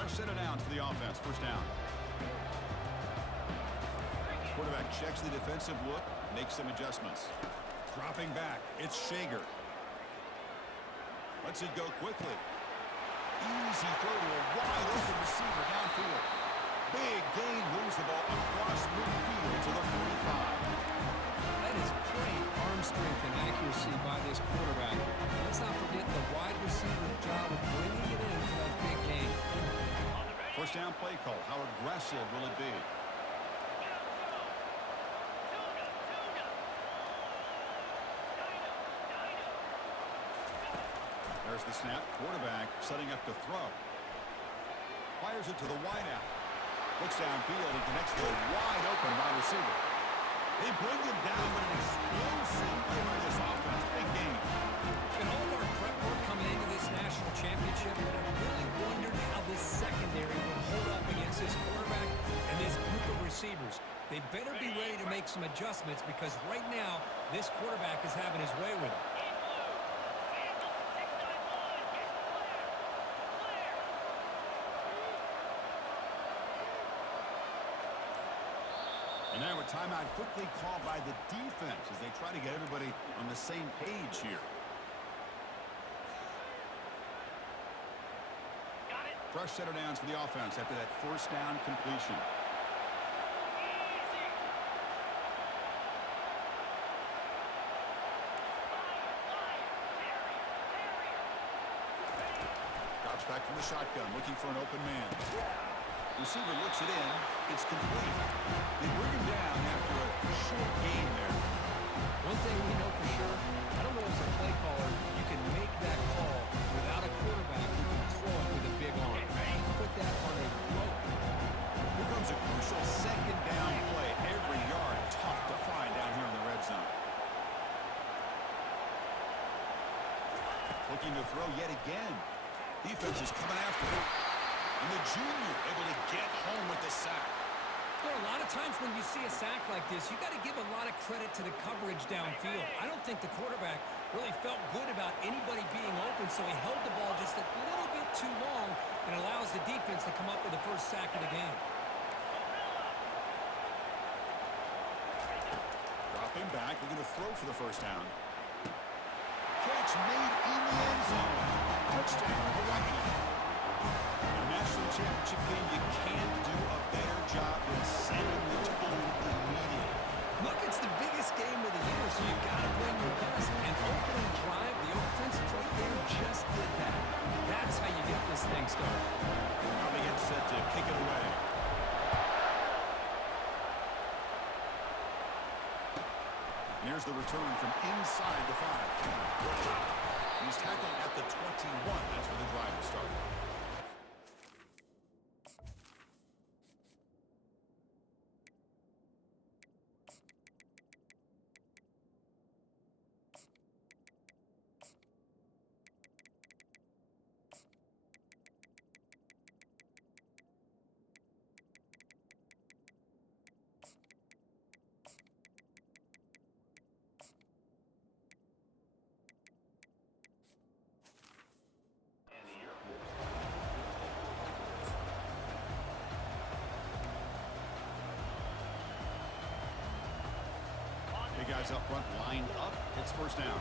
Fresh set of downs for the offense. First down. Quarterback checks the defensive look, makes some adjustments. Dropping back, it's Shager. Lets it go quickly. Easy throw to a wide open receiver downfield. Big gain, moves the ball across midfield to the 45. That is great arm strength and accuracy by this quarterback. Let's not forget the wide receiver's job of bringing it in for that big gain. First down play call. How aggressive will it be? There's the snap. Quarterback setting up to throw. Fires it to the wideout. Looks downfield and connects to a wide open wide receiver. They bring him down with an explosive play by this offense. Big game. And all of our prep work coming into this national championship, I really wondered how this secondary would hold up against this quarterback and this group of receivers. They better be ready to make some adjustments because right now, this quarterback is having his way with it. And now a timeout quickly called by the defense as they try to get everybody on the same page here. Fresh set of downs for the offense after that first down completion. Drops back from the shotgun, looking for an open man. Receiver looks it in. It's complete. They bring him down after a short gain there. One thing we know for sure, I don't know as a play caller, you can make that call without a quarterback who can throw it with a big arm. Put that on a rope. Here comes a crucial second down play. Every yard tough to find down here in the red zone. Looking to throw yet again. Defense is coming after him. And the junior able to get home with the sack. You know, a lot of times when you see a sack like this, you got to give a lot of credit to the coverage downfield. I don't think the quarterback really felt good about anybody being open, so he held the ball just a little bit too long and allows the defense to come up with the first sack of the game. Dropping back, we're going to throw for the first down. Catch made in the end zone. Touchdown, Hawaii. National championship game, you can't do a better job than setting the tone immediately. Look, it's the biggest game of the year, so you've got to bring your best. And opening drive, the offense right there just did that. That's how you get this thing started. Now they get set to kick it away. And here's the return from inside the 5. He's tackled at the 21. That's where the drive will start. Guys up front lined up. It's first down.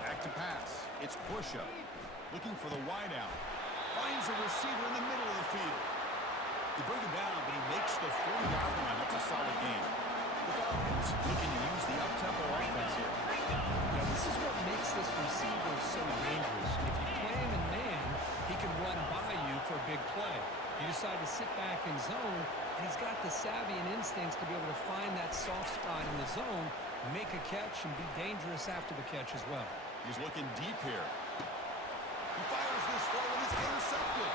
Back to pass. It's push-up. Looking for the wideout. Finds a receiver in the middle of the field. They bring him down, but he makes the 40-yard line. That's a solid game. The Falcons looking to use the up-tempo offense here. Now, this is what makes this receiver so dangerous. If you play him in man, he can run by you for a big play. You decide to sit back in zone, and he's got the savvy and instincts to be able to find that soft spot in the zone, make a catch, and be dangerous after the catch as well. He's looking deep here. He fires this throw, and it's intercepted.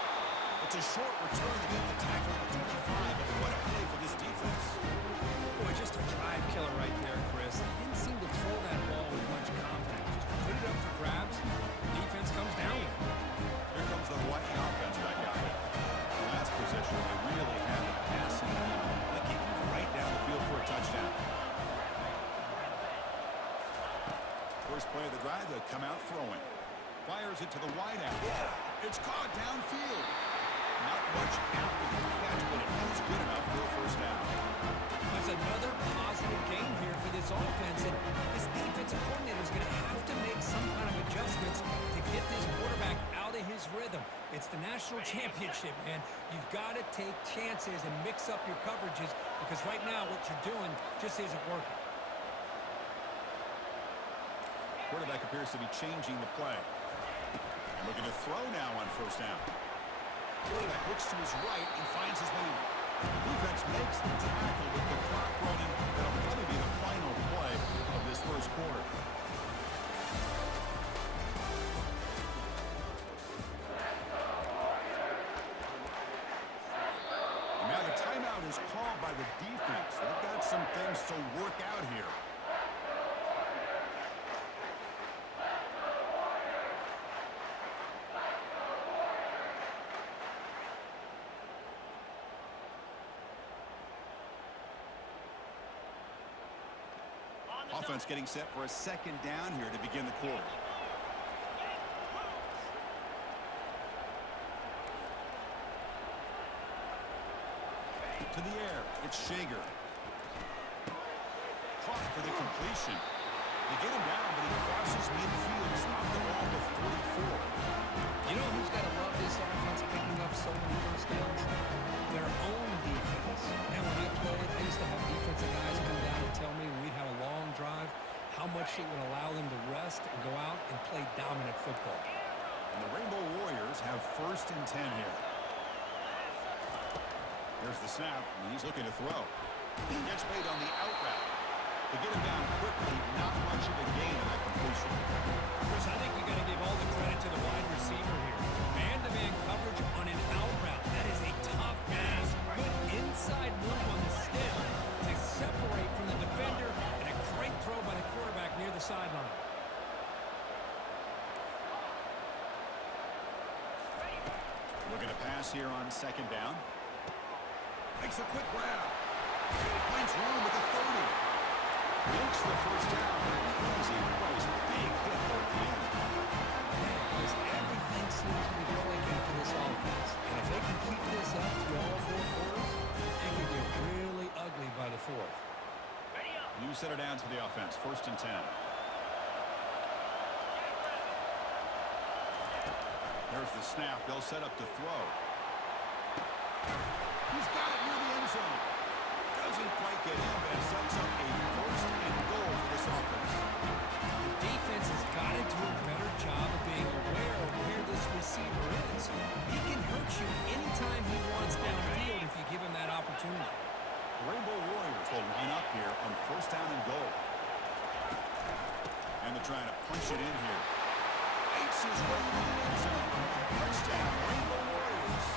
It's a short return to get the tackle at the 25, but what a play for this defense. Boy, just a drive killer right there, Chris. He didn't seem to throw that ball with much confidence. Just put it up for grabs. The defense comes down with it. Here comes the Hawaii offense back out there. The last possession, they really had the passing game, clicking right down the field for a touchdown. first play of the drive, they come out throwing. Fires it to the wide out. It's caught downfield. Not much after the catch, but it was good enough for a first down. That's another positive game here for this offense, and this defensive coordinator is going to have to make some kind of adjustments to get this quarterback out of his rhythm. It's the national championship, man. You've got to take chances and mix up your coverages because right now what you're doing just isn't working. Quarterback appears to be changing the play. And looking to throw now on first down. Quarterback looks to his right and finds his man. Defense makes the tackle with the clock running. That'll probably be the final play of this first quarter. And now the timeout is called by the defense. They've got some things to work out here. Offense getting set for a second down here to begin the quarter. To the air, it's Shager. Caught for the completion. They get him down, but he crosses midfield. Stop the ball to 44. You know who's got to love this offense picking up so many first downs? Their own defense. And when I played, I used to have defensive guys come down and tell me when we'd have a long drive how much it would allow them to rest and go out and play dominant football. And the Rainbow Warriors have first and 10 here. Here's the snap, and he's looking to throw. He gets made on the out route. To get him down quickly, not much of a gain in that completion. Chris, I think you got to give all the credit to the wide receiver here. Man-to-man coverage on an out route. That is a tough pass. Good inside move on the stem to separate from the defender, and a great throw by the quarterback near the sideline. Looking to pass here on second down. Makes a quick grab. Finds room with the 30. Makes the first down. Easy place. Big hit there at the end. Yeah, because everything seems to be clicking for this offense. And if they can keep this up through all four quarters, it could get really ugly by the fourth. New center down to the offense. First and 10. There's the snap. They'll set up to throw. He's got it near the end zone. Doesn't quite get in, but it sets up a first and goal for this offense. The defense has got to do a better job of being aware of where this receiver is. He can hurt you anytime he wants downfield if you give him that opportunity. The Rainbow Warriors will line up here on first down and goal. And they're trying to punch it in here. Fights his way to the end zone. Touchdown, Rainbow Warriors.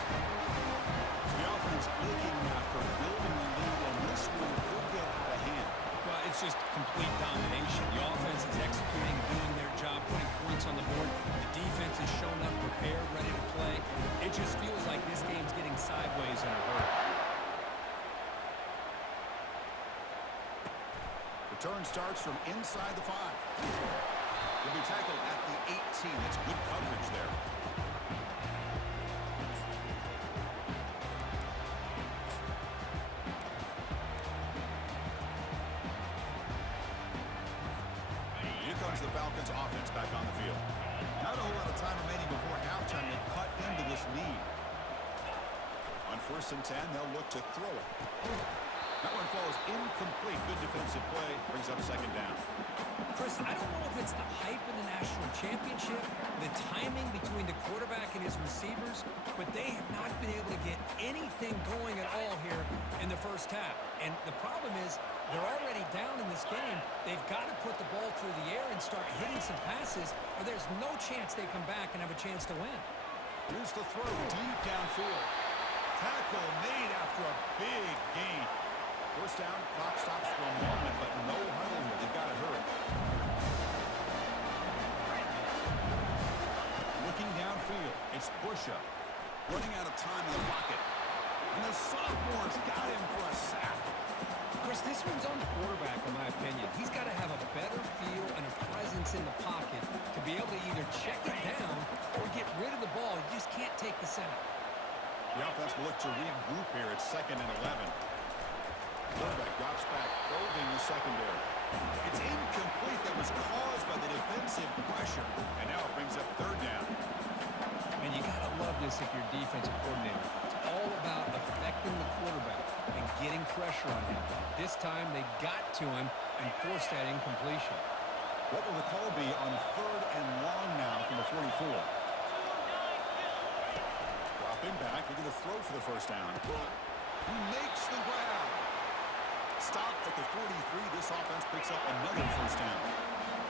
The offense looking for building a lead, and this one could get out of hand. Well, it's just complete domination. The offense is executing, doing their job, putting points on the board. The defense is showing up prepared, ready to play. It just feels like this game's getting sideways in a hurry. Return starts from inside the 5. Will be tackled at the 18. That's good coverage there. Here comes the Falcons offense back on the field. Not a whole lot of time remaining before halftime to cut into this lead. On first and 10, they'll look to throw it. That one falls incomplete. Good defensive play. Brings up second down. Chris, I don't know if it's the hype of the national championship, the timing between the quarterback and his receivers, but they have not been able to get anything going at all here in the first half. And the problem is they're already down in this game. They've got to put the ball through the air and start hitting some passes, or there's no chance they come back and have a chance to win. Here's the throw deep downfield. Tackle made after a big gain. First down, clock stops for a moment, but no huddle here. They've got to hurry. Looking downfield, it's Busha. Running out of time in the pocket. And the sophomore's got him for a sack. Chris, Chris, this one's on the quarterback, in my opinion. He's got to have a better feel and a presence in the pocket to be able to either check it down or get rid of the ball. You just can't take the sack. The offense will look to regroup here at 2nd and 11. Quarterback drops back, probing the secondary. It's incomplete. That was caused by the defensive pressure. And now it brings up 3rd down. And you got to love this if you're a defensive coordinator. It's all about affecting the quarterback and getting pressure on him. This time they got to him and forced that incompletion. What will the call be on 3rd and long now from the 44? Dropping back, looking to throw for the 1st down. He makes the grab. Stop at the 43. This offense picks up another 1st down.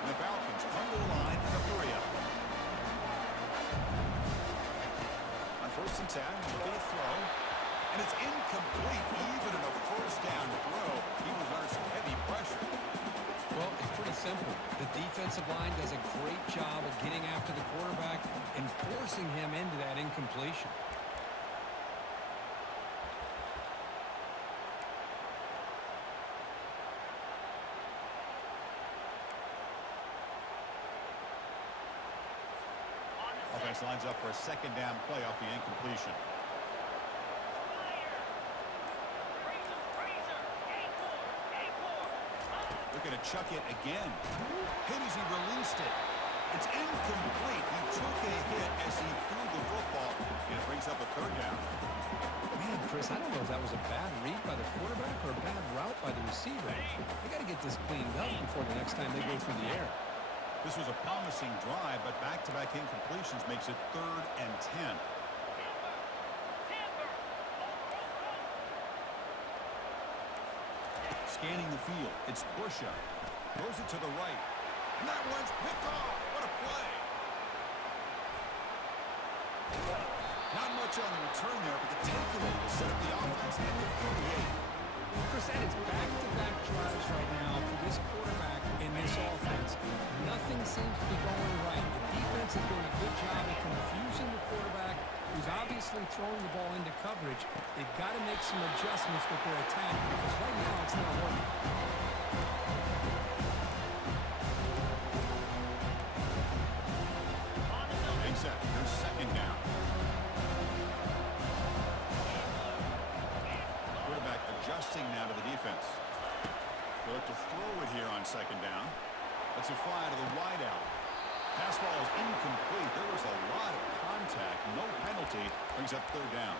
And the Falcons come to the line in a hurry up. On 1st and 10, looking to throw. And it's incomplete. Even in a 1st down throw, he was under some heavy pressure. Well, it's pretty simple. The defensive line does a great job of getting after the quarterback and forcing him into that incompletion. Offense lines up for a 2nd down play off the incompletion. Looking to chuck it again. Hit as he released it. It's incomplete. He took a hit as he threw the football, and it brings up a 3rd down. Man, Chris, I don't know if that was a bad read by the quarterback or a bad route by the receiver. They got to get this cleaned up before the next time they go through the air. This was a promising drive, but back-to-back incompletions makes it 3rd and 10. Scanning the field, it's Busha. Throws it to the right. And that one's picked off. What a play. Not much on the return there, but the takeaway will set up the offense at the 38. Chris, that is back-to-back drives right now for this quarterback in this offense. Nothing seems to be going right. The defense is doing a good job of confusing the quarterback, who's obviously throwing the ball into coverage. They've got to make some adjustments with their attack because right now it's not working. Except there's 2nd down. Quarterback adjusting now to the defense. They'll look to throw it here on 2nd down. That's a fly to the wideout. Pass ball is incomplete. There was a lot of contact. No penalty. Brings up 3rd down.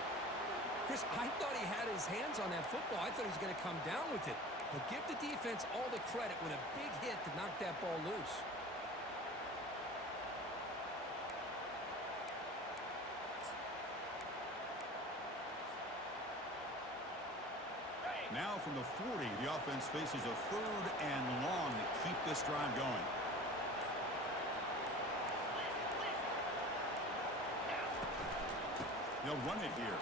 Chris, I thought he had his hands on that football. I thought he was going to come down with it. But give the defense all the credit with a big hit to knock that ball loose. Now from the 40, the offense faces a 3rd and long to keep this drive going. They'll run it here.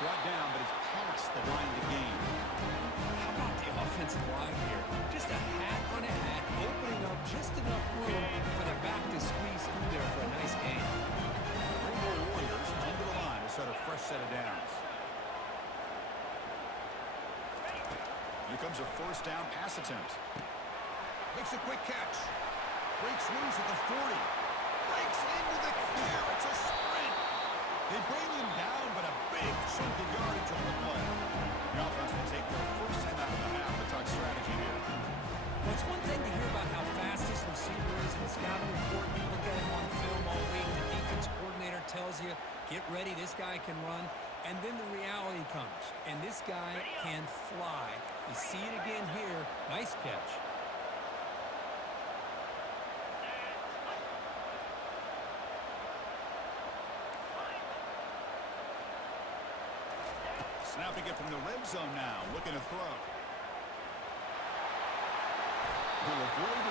Brought down, but it's past the line to gain. How about the offensive line here? Just a hat on a hat, opening up just enough room for the back to squeeze through there for a nice gain. Rainbow Warriors come to the line to start a fresh set of downs. Here comes a 1st down pass attempt. Makes a quick catch. Breaks loose at the 40. Breaks into the clear. It's a sprint. They bring him down, but a big chunk of yardage on the play. The offense will take their 1st time out of the half to talk strategy here. Well, it's one thing to hear about how fast this receiver is in the scouting report. You look at him on film all week. The defense coordinator tells you, get ready, this guy can run. And then the reality comes, and this guy can fly. You see it again here. Nice catch. Snapping it from the red zone now, looking to throw. He'll avoid